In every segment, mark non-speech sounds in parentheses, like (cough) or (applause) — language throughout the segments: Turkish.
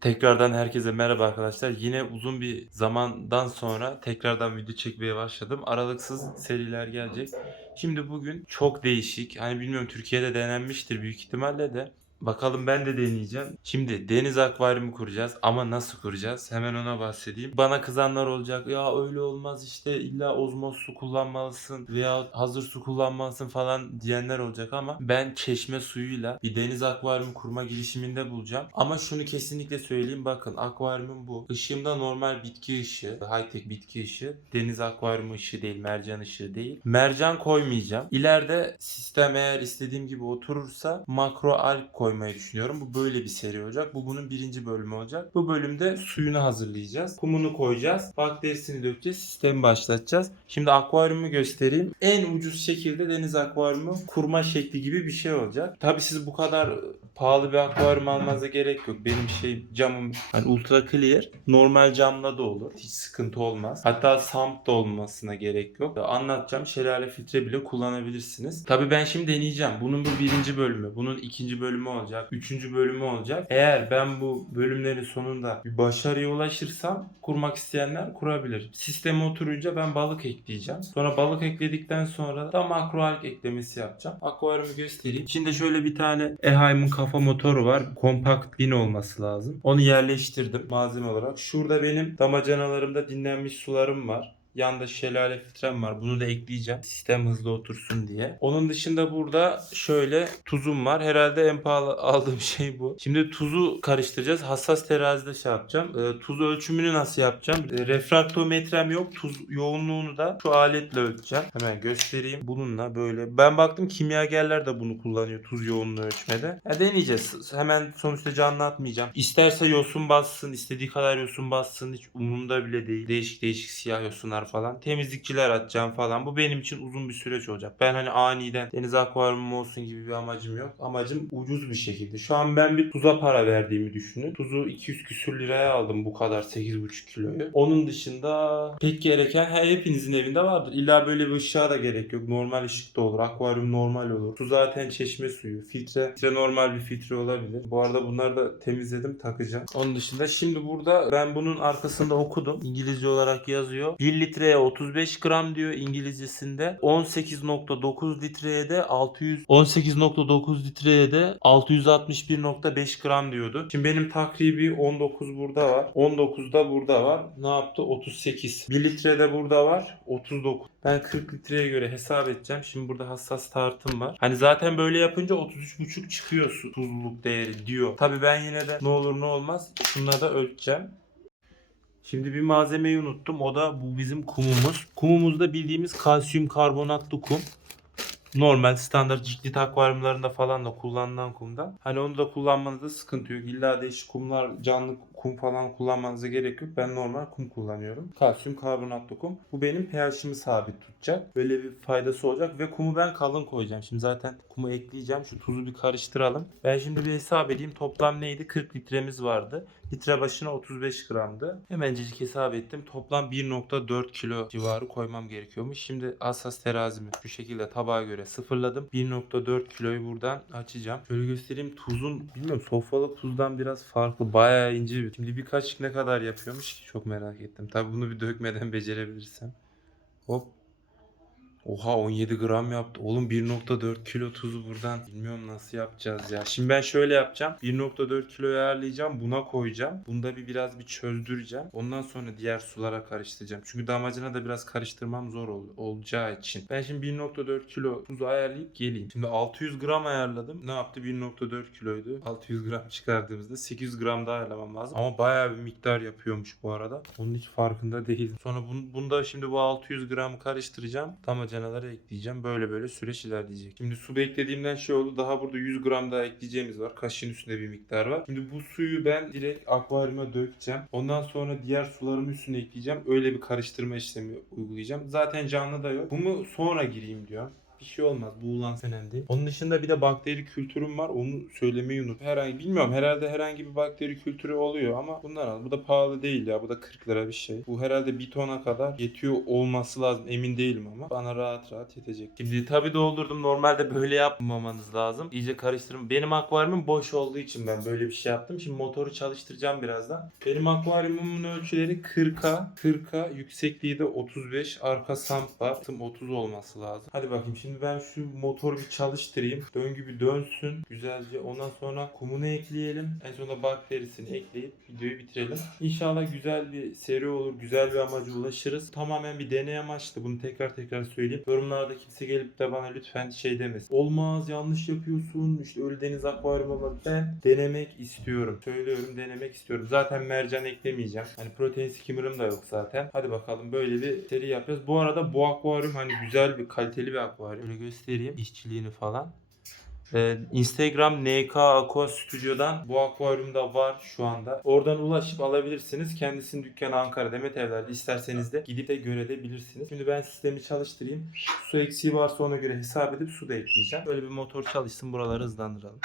Tekrardan herkese merhaba arkadaşlar. Yine uzun bir zamandan sonra tekrardan video çekmeye başladım. Aralıksız seriler gelecek. Şimdi bugün çok değişik. Hani bilmiyorum Türkiye'de denenmiştir büyük ihtimalle de. Bakalım ben de deneyeceğim. Şimdi deniz akvaryumu kuracağız ama nasıl kuracağız? Hemen ona bahsedeyim. Bana kızanlar olacak. Ya öyle olmaz işte illa ozmoz su kullanmalısın veya hazır su kullanmalısın falan diyenler olacak ama ben çeşme suyuyla bir deniz akvaryumu kurma girişiminde bulacağım. Ama şunu kesinlikle söyleyeyim bakın akvaryumum bu. Işığımda normal bitki ışığı, high tech bitki ışığı. Deniz akvaryumu ışığı değil, mercan ışığı değil. Mercan koymayacağım. İleride sistem eğer istediğim gibi oturursa makro alg koymayı düşünüyorum. Bu böyle bir seri olacak. Bu bunun birinci bölümü olacak. Bu bölümde suyunu hazırlayacağız. Kumunu koyacağız. Bakterisini dökeceğiz. Sistemi başlatacağız. Şimdi akvaryumu göstereyim. En ucuz şekilde deniz akvaryumu kurma şekli gibi bir şey olacak. Tabi siz bu kadar pahalı bir akvaryum almanıza gerek yok. Benim şey camım hani ultra clear. Normal camla da olur. Hiç sıkıntı olmaz. Hatta samp da olmasına gerek yok. Anlatacağım. Şelale filtre bile kullanabilirsiniz. Tabi ben şimdi deneyeceğim. Bunun bu birinci bölümü. Bunun ikinci bölümü olacak. Üçüncü bölümü olacak. Eğer ben bu bölümlerin sonunda bir başarıya ulaşırsam kurmak isteyenler kurabilir. Sisteme oturunca ben balık ekleyeceğim. Sonra balık ekledikten sonra da makroalg eklemesi yapacağım. Akvaryumu göstereyim. İçinde şöyle bir tane Eheim'in kafa motoru var. Kompakt bin olması lazım. Onu yerleştirdim malzeme olarak. Şurada benim damacanalarımda dinlenmiş sularım var. Yanda şelale filtrem var. Bunu da ekleyeceğim. Sistem hızlı otursun diye. Onun dışında burada şöyle tuzum var. Herhalde en pahalı (laughs) aldığım şey bu. Şimdi tuzu karıştıracağız. Hassas terazide şey yapacağım. Ee, tuz ölçümünü nasıl yapacağım? Ee, refraktometrem yok. Tuz yoğunluğunu da şu aletle ölçeceğim. Hemen göstereyim. Bununla böyle. Ben baktım kimyagerler de bunu kullanıyor tuz yoğunluğu ölçmede. Ya deneyeceğiz. Hemen sonuçta canlı atmayacağım. İsterse yosun bassın, istediği kadar yosun bassın. Hiç umurumda bile değil. Değişik değişik siyah yosunlar falan. Temizlikçiler atacağım falan. Bu benim için uzun bir süreç olacak. Ben hani aniden deniz akvaryumum olsun gibi bir amacım yok. Amacım ucuz bir şekilde. Şu an ben bir tuza para verdiğimi düşünün. Tuzu 200 küsür liraya aldım bu kadar 8,5 kiloyu. Onun dışında pek gereken her hepinizin evinde vardır. İlla böyle bir ışığa da gerek yok. Normal ışık da olur. Akvaryum normal olur. Su zaten çeşme suyu. Filtre, filtre normal bir filtre olabilir. Bu arada bunları da temizledim takacağım. Onun dışında şimdi burada ben bunun arkasında okudum. İngilizce olarak yazıyor. 1 litreye 35 gram diyor İngilizcesinde. 18.9 litreye de 600 18.9 litreye de 661.5 gram diyordu. Şimdi benim takribi 19 burada var. 19 da burada var. Ne yaptı? 38. 1 litre de burada var. 39. Ben 40 litreye göre hesap edeceğim. Şimdi burada hassas tartım var. Hani zaten böyle yapınca 33.5 çıkıyor tuzluluk değeri diyor. Tabii ben yine de ne olur ne olmaz şunları da ölçeceğim. Şimdi bir malzemeyi unuttum. O da bu bizim kumumuz. Kumumuzda bildiğimiz kalsiyum karbonatlı kum. Normal standart ciklit akvaryumlarında falan da kullanılan kumdan. Hani onu da kullanmanızda sıkıntı yok. İlla değişik kumlar, canlı kum falan kullanmanıza gerek yok. Ben normal kum kullanıyorum. Kalsiyum karbonatlı kum. Bu benim pH'imi sabit tutacak. Böyle bir faydası olacak ve kumu ben kalın koyacağım. Şimdi zaten kumu ekleyeceğim. Şu tuzu bir karıştıralım. Ben şimdi bir hesap edeyim. Toplam neydi? 40 litremiz vardı. Litre başına 35 gramdı. Hemencecik hesap ettim. Toplam 1.4 kilo civarı koymam gerekiyormuş. Şimdi hassas terazimi şu şekilde tabağa göre sıfırladım. 1.4 kiloyu buradan açacağım. Şöyle göstereyim. Tuzun bilmiyorum sofralık tuzdan biraz farklı. Bayağı ince bir. Şimdi birkaç ne kadar yapıyormuş ki çok merak ettim. Tabi bunu bir dökmeden (laughs) becerebilirsem. Hop. Oha 17 gram yaptı. Oğlum 1.4 kilo tuzu buradan. Bilmiyorum nasıl yapacağız ya. Şimdi ben şöyle yapacağım. 1.4 kilo ayarlayacağım. Buna koyacağım. Bunda bir biraz bir çözdüreceğim. Ondan sonra diğer sulara karıştıracağım. Çünkü damacına da biraz karıştırmam zor ol- olacağı için. Ben şimdi 1.4 kilo tuzu ayarlayıp geleyim. Şimdi 600 gram ayarladım. Ne yaptı? 1.4 kiloydu. 600 gram çıkardığımızda 800 gram daha ayarlamam lazım. Ama bayağı bir miktar yapıyormuş bu arada. Onun hiç farkında değilim. Sonra bun, bunda şimdi bu 600 gramı karıştıracağım. Damacanalara ekleyeceğim. Böyle böyle süreç ilerleyecek. Şimdi su beklediğimden şey oldu. Daha burada 100 gram daha ekleyeceğimiz var. Kaşığın üstünde bir miktar var. Şimdi bu suyu ben direkt akvaryuma dökeceğim. Ondan sonra diğer sularımın üstüne ekleyeceğim. Öyle bir karıştırma işlemi uygulayacağım. Zaten canlı da yok. Bunu sonra gireyim diyor. Bir şey olmaz. Buğulansa önemli değil. Onun dışında bir de bakteri kültürüm var. Onu söylemeyi unut. Herhangi bilmiyorum. Herhalde herhangi bir bakteri kültürü oluyor ama bundan al. Bu da pahalı değil ya. Bu da 40 lira bir şey. Bu herhalde bir tona kadar yetiyor olması lazım. Emin değilim ama. Bana rahat rahat yetecek. Şimdi tabii doldurdum. Normalde böyle yapmamanız lazım. İyice karıştırın. Benim akvaryumum boş olduğu için ben böyle bir şey yaptım. Şimdi motoru çalıştıracağım birazdan. Benim akvaryumumun ölçüleri 40'a. 40'a yüksekliği de 35. Arka samp var. Tım 30 olması lazım. Hadi bakayım şimdi ben şu motoru bir çalıştırayım. Döngü bir dönsün güzelce. Ondan sonra kumunu ekleyelim. En sonunda bakterisini ekleyip videoyu bitirelim. İnşallah güzel bir seri olur. Güzel bir amaca ulaşırız. Tamamen bir deney amaçlı. Bunu tekrar tekrar söyleyeyim. Yorumlarda kimse gelip de bana lütfen şey demesin. Olmaz yanlış yapıyorsun. İşte öyle deniz akvaryumu var. Ben denemek istiyorum. Söylüyorum denemek istiyorum. Zaten mercan eklemeyeceğim. Hani protein skimmer'ım da yok zaten. Hadi bakalım böyle bir seri yapacağız. Bu arada bu akvaryum hani güzel bir kaliteli bir akvaryum. Öyle göstereyim işçiliğini falan. Ee, Instagram NK Aqua Stüdyo'dan bu akvaryumda var şu anda. Oradan ulaşıp alabilirsiniz. Kendisinin dükkanı Ankara Demet Evler'de. İsterseniz de gidip de görebilirsiniz. Şimdi ben sistemi çalıştırayım. Su eksiği varsa ona göre hesap edip su da ekleyeceğim. Böyle bir motor çalışsın buraları hızlandıralım.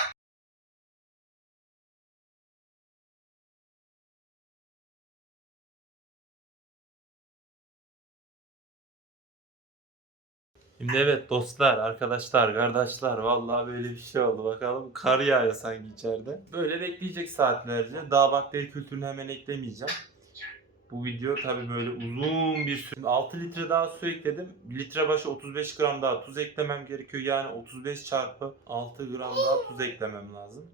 Şimdi evet dostlar, arkadaşlar, kardeşler vallahi böyle bir şey oldu bakalım. Kar yağıyor sanki içeride. Böyle bekleyecek saatlerce. Daha bakteri kültürünü hemen eklemeyeceğim. Bu video tabi böyle uzun bir süre. 6 litre daha su ekledim. 1 litre başı 35 gram daha tuz eklemem gerekiyor. Yani 35 çarpı 6 gram daha tuz eklemem lazım.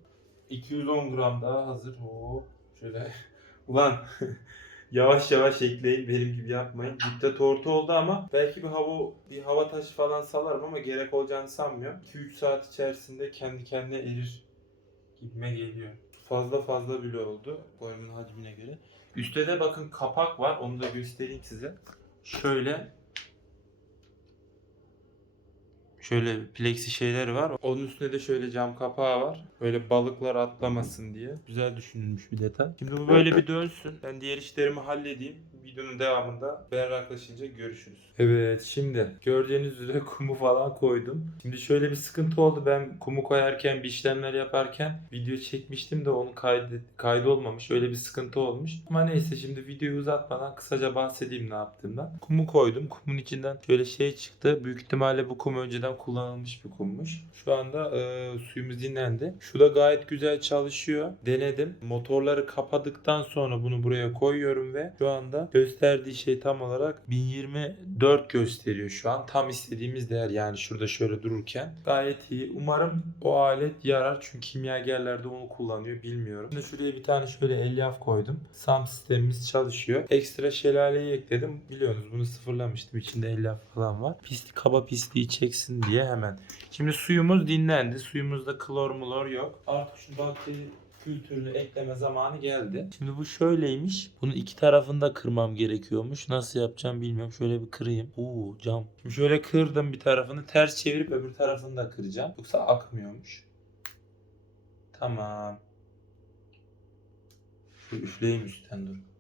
210 gram daha hazır. Oo, şöyle. (laughs) Ulan (laughs) Yavaş yavaş ekleyin benim gibi yapmayın. Dipte tortu oldu ama belki bir hava bir hava taşı falan salarım ama gerek olacağını sanmıyorum. 2-3 saat içerisinde kendi kendine erir gibime geliyor. Fazla fazla bile oldu boyumun hacmine göre. Üstte de bakın kapak var onu da göstereyim size. Şöyle Şöyle plexi şeyleri var. Onun üstünde de şöyle cam kapağı var. Böyle balıklar atlamasın diye. Güzel düşünülmüş bir detay. Şimdi bu böyle bir dönsün. Ben diğer işlerimi halledeyim. Videonun devamında berraklaşınca görüşürüz. Evet şimdi gördüğünüz üzere (laughs) kumu falan koydum. Şimdi şöyle bir sıkıntı oldu. Ben kumu koyarken bir işlemler yaparken video çekmiştim de onun kaydı, kaydı olmamış. Öyle bir sıkıntı olmuş. Ama neyse şimdi videoyu uzatmadan kısaca bahsedeyim ne yaptığımdan. Kumu koydum. Kumun içinden şöyle şey çıktı. Büyük ihtimalle bu kum önceden kullanılmış bir kummuş. Şu anda e, suyumuz dinlendi. Şu da gayet güzel çalışıyor. Denedim. Motorları kapadıktan sonra bunu buraya koyuyorum ve şu anda gösterdiği şey tam olarak 1024 gösteriyor şu an. Tam istediğimiz değer yani şurada şöyle dururken. Gayet iyi. Umarım o alet yarar çünkü kimyagerler de onu kullanıyor bilmiyorum. Şimdi şuraya bir tane şöyle elyaf koydum. SAM sistemimiz çalışıyor. Ekstra şelaleyi ekledim. Biliyorsunuz bunu sıfırlamıştım. İçinde elyaf falan var. Pislik kaba pisliği çeksin diye hemen. Şimdi suyumuz dinlendi. Suyumuzda klor mulor yok. Artık şu bakteri kültürünü ekleme zamanı geldi. Şimdi bu şöyleymiş. Bunun iki tarafını da kırmam gerekiyormuş. Nasıl yapacağım bilmiyorum. Şöyle bir kırayım. Oo cam. Şimdi şöyle kırdım bir tarafını. Ters çevirip öbür tarafını da kıracağım. Yoksa akmıyormuş. Tamam. Şu üfleyeyim üstten dur.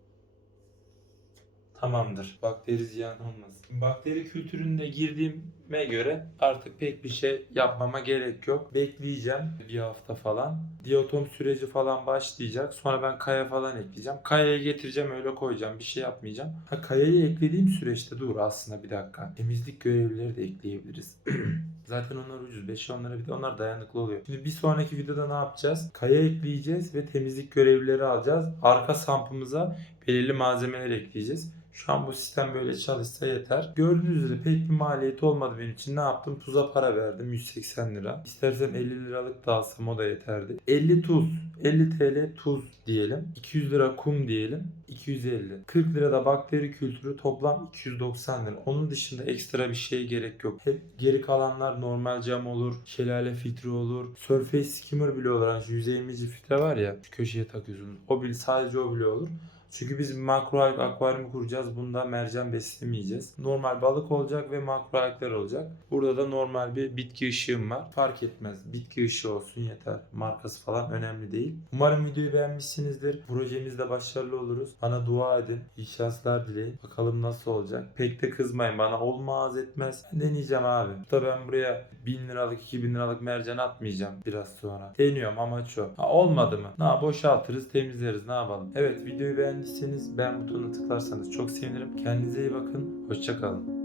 Tamamdır. Bakteri ziyan olmasın. Bakteri kültüründe girdiğime göre artık pek bir şey yapmama gerek yok. Bekleyeceğim bir hafta falan. Diatom süreci falan başlayacak. Sonra ben kaya falan ekleyeceğim. Kayaya getireceğim öyle koyacağım. Bir şey yapmayacağım. Ha kayayı eklediğim süreçte dur aslında bir dakika. Temizlik görevlileri de ekleyebiliriz. (clears throat) Zaten onlar ucuz. 5 onlara bir de onlar dayanıklı oluyor. Şimdi bir sonraki videoda ne yapacağız? Kaya ekleyeceğiz ve temizlik görevlileri alacağız. Arka sampımıza belirli malzemeler ekleyeceğiz. Şu an bu sistem böyle çalışsa yeter. Gördüğünüz üzere pek bir maliyeti olmadı benim için. Ne yaptım? Tuza para verdim. 180 lira. İstersen 50 liralık da alsam o da yeterdi. 50 tuz. 50 TL tuz diyelim. 200 lira kum diyelim. 250. 40 lira da bakteri kültürü toplam 290 lira. Onun dışında ekstra bir şey gerek yok. Hep geri kalanlar normal cam olur. Şelale filtre olur. Surface skimmer bile olur. Hani şu yüzey emici filtre var ya. Köşeye takıyorsunuz. O bile sadece o bile olur. Çünkü biz makro alg akvaryumu kuracağız. Bunda mercan beslemeyeceğiz. Normal balık olacak ve makro algler olacak. Burada da normal bir bitki ışığım var. Fark etmez. Bitki ışığı olsun yeter. Markası falan önemli değil. Umarım videoyu beğenmişsinizdir. Projemizde başarılı oluruz. Bana dua edin. İyi şanslar dileyin. Bakalım nasıl olacak. Pek de kızmayın. Bana olmaz etmez. Deneyeceğim abi. Da ben buraya 1000 liralık 2000 liralık mercan atmayacağım biraz sonra. Deniyorum amaç o. Ha, olmadı mı? Na boşaltırız temizleriz ne yapalım. Evet videoyu beğendiyseniz beğen butonuna tıklarsanız çok sevinirim. Kendinize iyi bakın. Hoşçakalın.